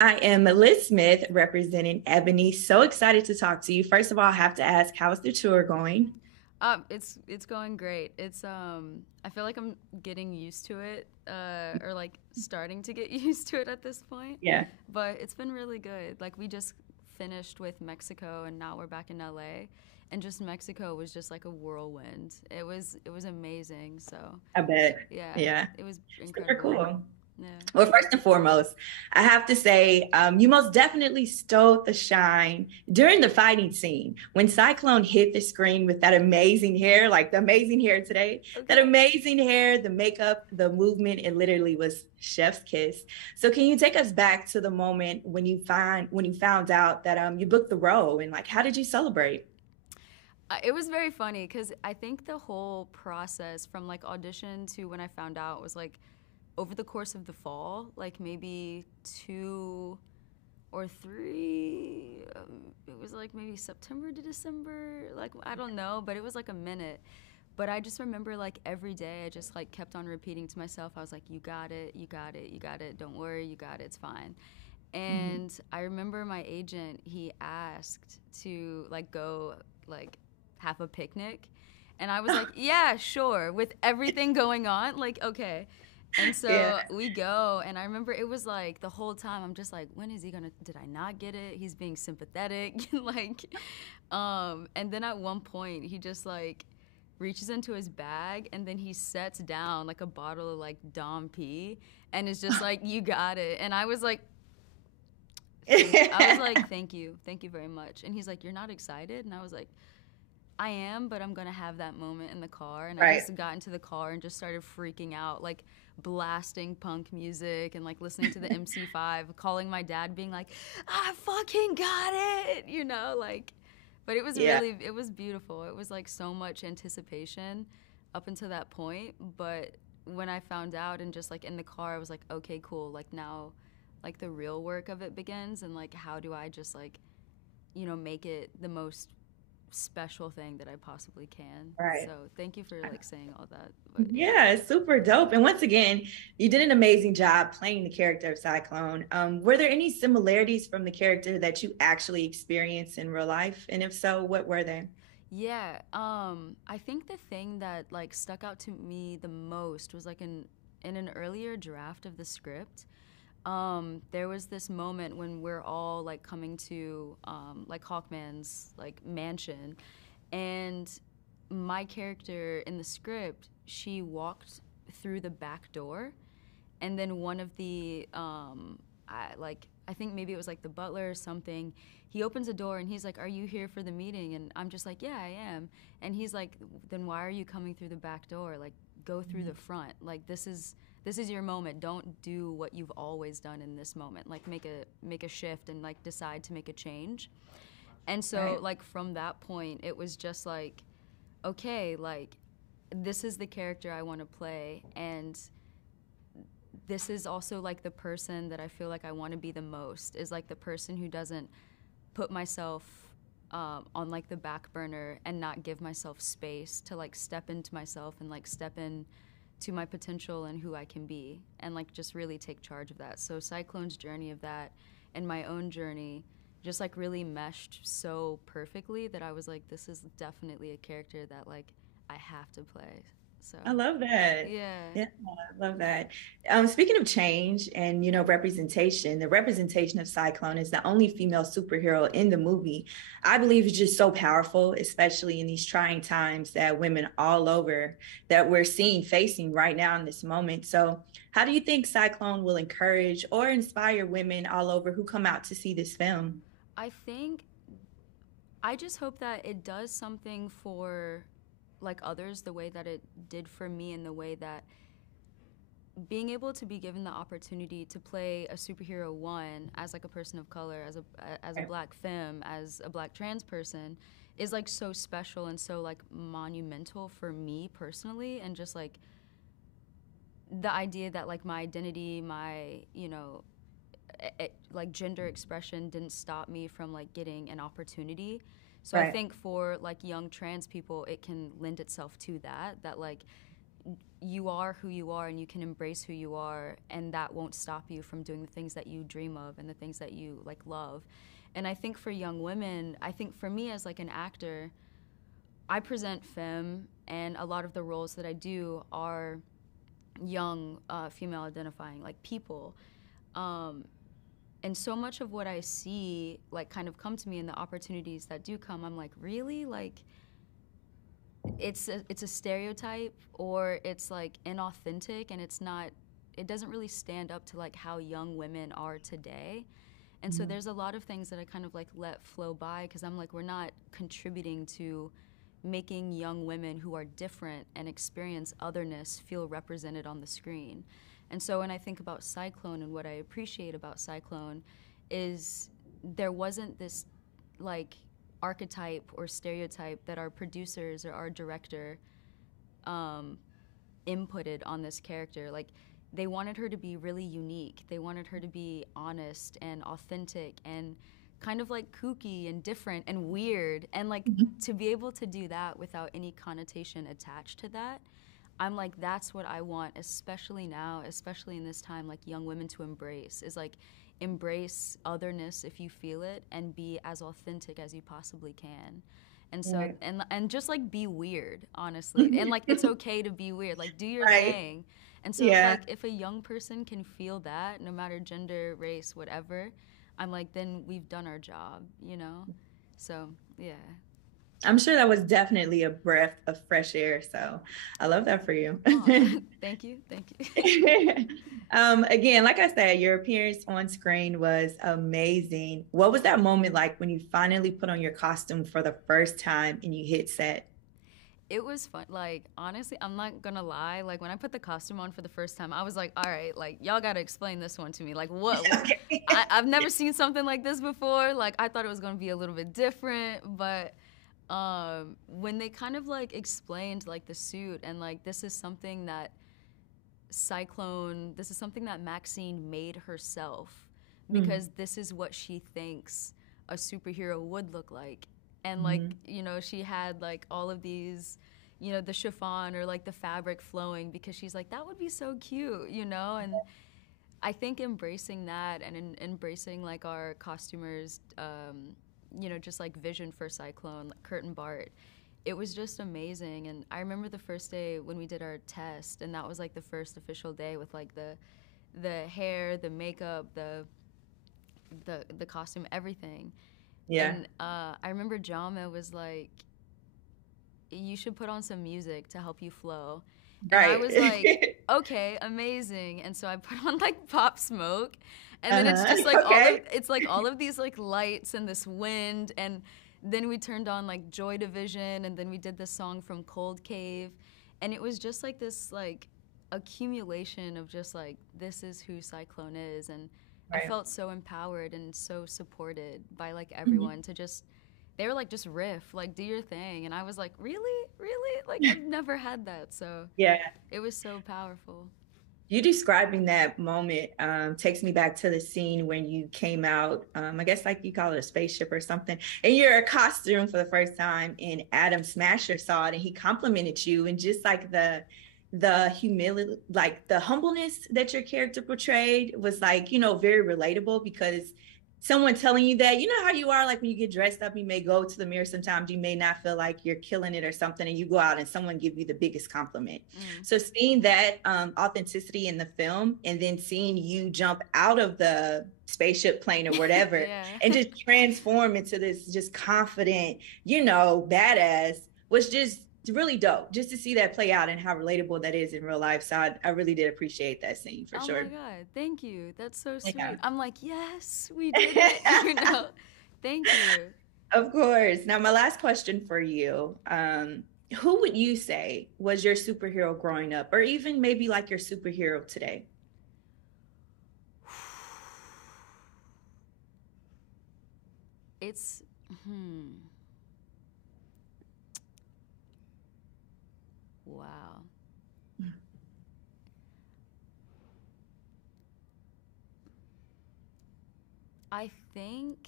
I am Liz Smith representing Ebony. So excited to talk to you. First of all, I have to ask, how's the tour going? It's going great. I feel like I'm getting used to it, or like starting to get used to it at this point. Yeah, But it's been really good. Like we just finished with Mexico, and now we're back in LA, and just Mexico was just like a whirlwind. It was amazing. So I bet. yeah, Yeah, it was super incredible. cool. Yeah. Well, first and foremost, I have to say, you most definitely stole the shine during the fighting scene when Cyclone hit the screen with that amazing hair, like the amazing hair today, that Okay. amazing hair, the makeup, the movement. It literally was chef's kiss. So, can you take us back to the moment when you found out that you booked the role, and like how did you celebrate? It was very funny because I think the whole process from like audition to when I found out was like over the course of the fall, like maybe 2 or 3. It was like maybe September to December. Like I don't know, but it was like a minute. But I just remember like every day I just like kept on repeating to myself. I was like, "You got it, you got it, you got it. Don't worry, you got it. It's fine." Mhm. And I remember my agent. He asked to like go like have a picnic, and I was like, "Yeah, sure." With everything going on, like okay. And Yeah. so we go, and I remember it was like the whole time I'm just like, when is he gonna? Did I not get it? He's being sympathetic, like, and then at one point he just like reaches into his bag and then he sets down like a bottle of like Dom P, and is just like, you got it. And I was like, thank you very much. And he's like, you're not excited? And I was like, I am, but I'm gonna have that moment in the car. And I Right. just got into the car and just started freaking out, like blasting punk music and like listening to the MC5, calling my dad, being like, I fucking got it, like. But it was Yeah. really, it was beautiful. It was like so much anticipation up until that point. But when I found out and just like in the car, I was like, okay, cool. Like now, like the real work of it begins. And like, how do I just like, make it the most special thing that I possibly can. Right. So thank you for like saying all that. But yeah. Yeah, it's super dope. And once again, you did an amazing job playing the character of Cyclone. Were there any similarities from the character that you actually experienced in real life? And if so, what were they? Yeah, I think the thing that like stuck out to me the most was like in an earlier draft of the script. There was this moment when we're all like coming to like Hawkman's like mansion, and my character in the script, she walked through the back door, and then one of the I think maybe it was like the butler or something. He opens the door and he's like, "Are you here for the meeting?" And I'm just like, "Yeah, I am." And he's like, "Then why are you coming through the back door? Like, go through the front. Like, this is your moment. Don't do what you've always done in this moment. Like, make a shift and like decide to make a change." And so Right. like from that point, it was just like, okay, like this is the character I want to play, and this is also like the person that I feel like I want to be the most, is like the person who doesn't put myself on like the back burner and not give myself space to like step into myself and like step in to my potential and who I can be, and like just really take charge of that. So Cyclone's journey of that and my own journey just like really meshed so perfectly that I was like, this is definitely a character that like I have to play. So I love that. yeah. Yeah, I love that. Speaking of change and representation, the representation of Cyclone is the only female superhero in the movie. I believe is just so powerful, especially in these trying times that women all over that we're seeing facing right now in this moment. So, how do you think Cyclone will encourage or inspire women all over who come out to see this film? I think I just hope that it does something for like others the way that it did for me, in the way that being able to be given the opportunity to play a superhero, one, as like a person of color, as a black femme, as a black trans person, is like so special and so like monumental for me personally. And just like the idea that like my identity, my like gender expression didn't stop me from like getting an opportunity. So I Right. think for like young trans people, it can lend itself to that like you are who you are and you can embrace who you are, and that won't stop you from doing the things that you dream of and the things that you like love. And I think for young women, I think for me as like an actor, I present femme, and a lot of the roles that I do are young female identifying like people. And so much of what I see like kind of come to me, and the opportunities that do come, I'm like, really? Like it's a stereotype, or it's like inauthentic, and it doesn't really stand up to like how young women are today. And so there's a lot of things that I kind of like let flow by, because I'm like, we're not contributing to making young women who are different and experience otherness feel represented on the screen. And so when I think about Cyclone, and what I appreciate about Cyclone is there wasn't this like archetype or stereotype that our producers or our director inputted on this character. Like, they wanted her to be really unique. They wanted her to be honest and authentic and kind of like kooky and different and weird. And like to be able to do that without any connotation attached to that, I'm like, that's what I want, especially now, especially in this time, like young women to embrace, is like embrace otherness if you feel it, and be as authentic as you possibly can. And so, Right. and just like be weird, honestly. And like, it's okay to be weird, like do your Right. thing. And so Yeah. if a young person can feel that, no matter gender, race, whatever, I'm like, then we've done our job, you know? So, yeah. I'm sure that was definitely a breath of fresh air. So I love that for you. Oh, thank you. Thank you. Again, like I said, your appearance on screen was amazing. What was that moment like when you finally put on your costume for the first time and you hit set? It was fun. Like, honestly, I'm not gonna lie. Like, when I put the costume on for the first time, I was like, all right, like, y'all gotta explain this one to me. Like, what? Okay. I've never seen something like this before. Like, I thought it was gonna be a little bit different, but when they kind of like explained like the suit, and like this is something that Maxine made herself, because this is what she thinks a superhero would look like. And like, you know, she had like all of these, you know, the chiffon or like the fabric flowing, because she's like, that would be so cute, you know? And I think embracing that, and embracing like our costumers, you know, just like vision for Cyclone, like Kurt and Bart, it was just amazing. And I remember the first day when we did our test, and that was like the first official day with like the hair, the makeup, the costume, everything. Yeah. And I remember Jama was like, you should put on some music to help you flow. And I Right. was like, okay, amazing. And so I put on like Pop Smoke, and then it's just like Okay. all of these like lights and this wind, and then we turned on like Joy Division, and then we did this song from Cold Cave, and it was just like this like accumulation of just like, this is who Cyclone is. And I Right. felt so empowered and so supported by like everyone to just, they were like, just riff, like do your thing. And I was like, really? Really? Like, I've never had that. So Yeah. it was so powerful. You describing that moment takes me back to the scene when you came out, I guess like you call it a spaceship or something, and you're a costume for the first time, and Adam Smasher saw it and he complimented you, and just like the humility, like the humbleness that your character portrayed was like, you know, very relatable, because someone telling you that, you know how you are, like when you get dressed up, you may go to the mirror, sometimes you may not feel like you're killing it or something, and you go out and someone give you the biggest compliment. So seeing that authenticity in the film, and then seeing you jump out of the spaceship plane or whatever Yeah. and just transform into this just confident, you know, badass, was just really dope, just to see that play out and how relatable that is in real life. So I really did appreciate that scene for Oh sure. my God, thank you. That's so sweet. Yeah. I'm like, yes, we did it. You know, thank you. Of course. Now, my last question for you. Who would you say was your superhero growing up, or even maybe like your superhero today? It's, wow. I think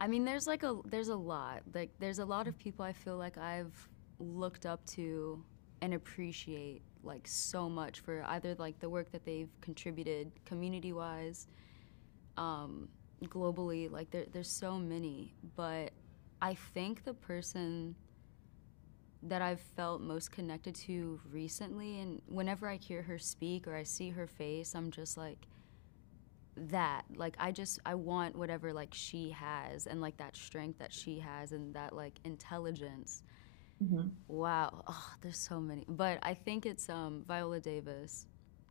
I mean, there's a lot. Like there's a lot of people I feel like I've looked up to and appreciate like so much for either like the work that they've contributed community wise, um, globally. Like there's so many, but I think the person that I've felt most connected to recently, and whenever I hear her speak or I see her face, I'm just like, that like I want whatever like she has, and like that strength that she has, and that like intelligence. Hmm. Wow. Oh, there's so many, but I think it's Viola Davis.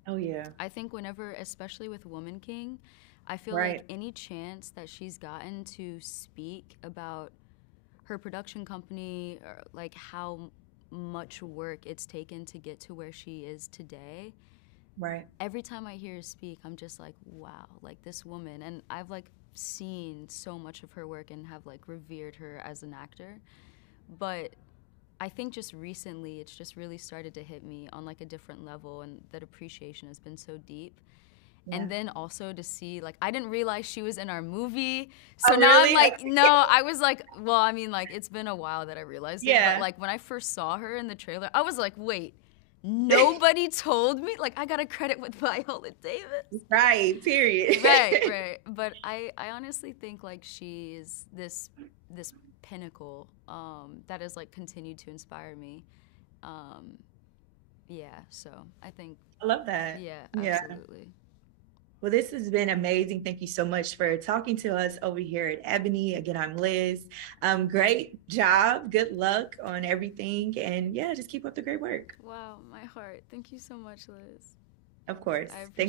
Oh yeah. I think whenever, especially with Woman King, I feel like Right. any chance that she's gotten to speak about her production company, or like how much work it's taken to get to where she is today, Right. every time I hear her speak, I'm just like, wow, like this woman. And I've like seen so much of her work and have like revered her as an actor. But I think just recently, it's just really started to hit me on like a different level, and that appreciation has been so deep. Yeah. And then also to see, like, I didn't realize she was in our movie. So Oh now I'm really? like, no, I was like, well, I mean, like, it's been a while that I realized it. But Yeah. like, when I first saw her in the trailer, I was like, wait, nobody told me? Like, I got a credit with Viola Davis. Right. Period. Right, right. But I honestly think like she's this pinnacle that has like continued to inspire me. Um, yeah, so I think, I love that. yeah, Yeah. absolutely. Well, this has been amazing. Thank you so much for talking to us over here at Ebony. Again, I'm Liz. Great job. Good luck on everything. And yeah, just keep up the great work. Wow, my heart. Thank you so much, Liz. Of course. I Thank appreciate